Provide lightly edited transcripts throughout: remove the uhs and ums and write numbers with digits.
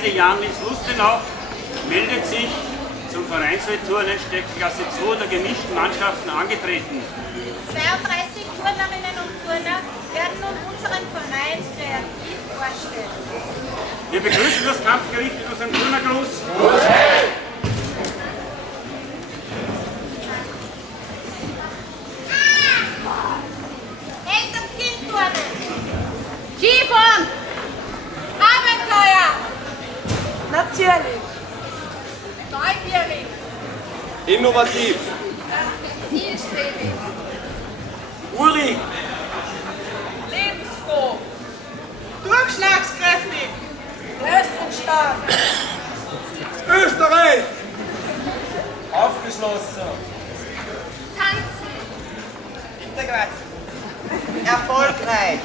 Gemeinde Janwitz-Lustenau meldet sich zum Vereinswettturnen Steckklasse 2 der gemischten Mannschaften angetreten. 32 Turnerinnen und Turner werden nun unseren Verein kreativ vorstellen. Wir begrüßen das Kampfgericht mit unserem Turnergruß. Eltern-Kind-Turnen. Skifahren. Abenteuer. Natürlich. Neugierig. Innovativ. Zielstrebig. Urig. Lebensfroh. Durchschlagskräftig. Leistungsstark. Österreich. Aufgeschlossen. Tanzen. Integration. Erfolgreich.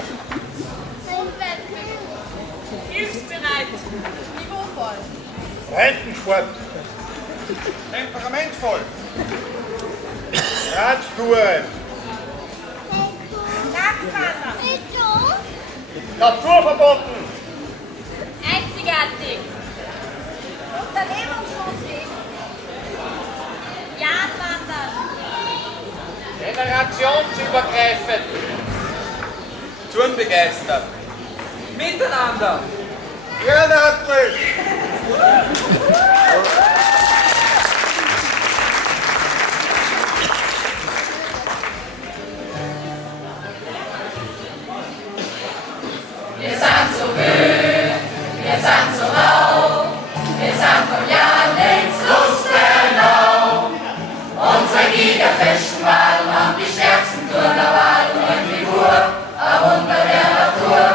Umweltbewusst. Hilfsbereit. Niveauvoll. Breitensport. Temperamentvoll. Radtouren. Jagdwandern. Naturverboten. Einzigartig. Unternehmungslustig. Jagdwandern. Generationsübergreifend. Turnbegeistert. Miteinander. Ehrenamtlich. Wir sind so wild, wir sind so rau, wir sind vom Janwitz-Lustenau. Unsere Gigerfischen Wahlen haben die stärksten Turnerwahlen in Figur, ein Wunder der Natur.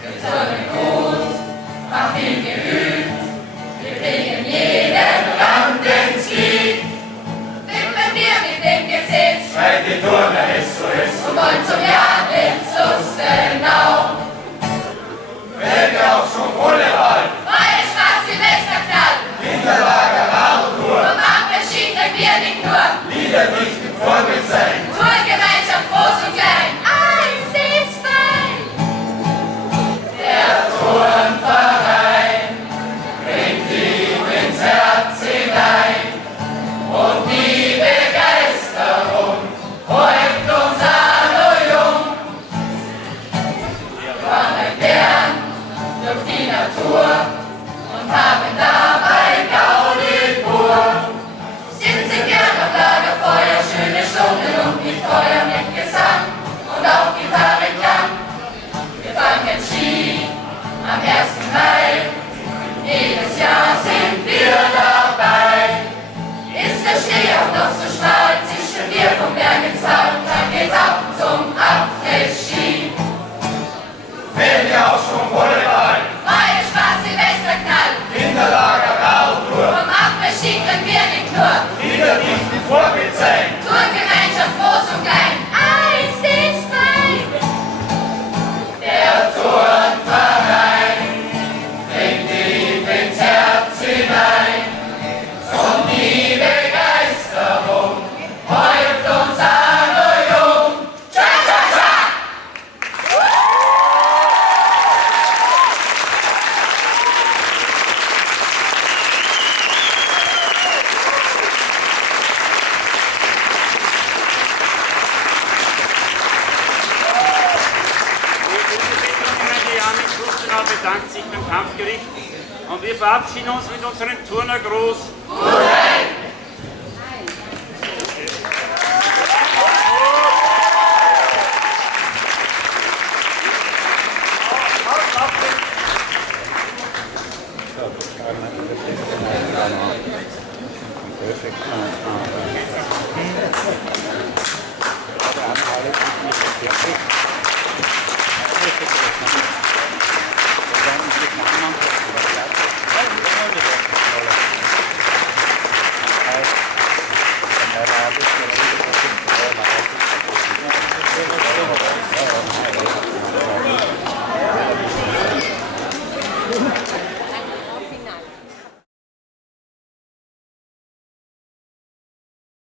Wir turnen gut, haben viel geübt, wir kriegen jeden Rand ins Glied. Wippen wir mit dem Gesetz, weil die Turner ist so ist, und wollen zum Janwitz-Lustenau. Wählt ihr auch schon Volleyball? Freie Spaß, Silvesterknall. Kinderlager, Radtour. Vom Abend kriegen wir nicht nur. Lieder nicht im Vorbild sein. Tourgemeinschaft groß und klein. Alles ist fein. Der Turnverein bringt tief ins Herz hinein. Und die Begeisterung häuft uns alle jung. Wir wandern gern durch die Natur und haben dabei Gaudi pur. Sitzen gern am Lagerfeuer, schöne Stunden und nicht teuer mit Gesang und auch Gitarrenklang. Wir fangen Ski am 1. Mai, jedes Jahr sind wir dabei. Ist der Schnee auch noch so schmal, zischen wir vom Berg ins Tal, dann geht's ab zum Après-Ski. Wählt ihr auch schon Volleyball? Freie Spaß, Silvesterknall. Kinderlager, Radtour. Vom Après-Ski können wir nicht nur. Lieder nicht im Vorbild sein. Tourgemeinschaft groß und klein. Alles ist fein. Der Turnverein bringt tief ins Herz hinein. Und die Begeisterung häuft uns alle jung. Tja, tja, tja. Die Bundeswehrgemeinde Janwitz-Lustenau bedankt sich beim Kampfgericht und wir verabschieden uns mit unserem Turnergruß.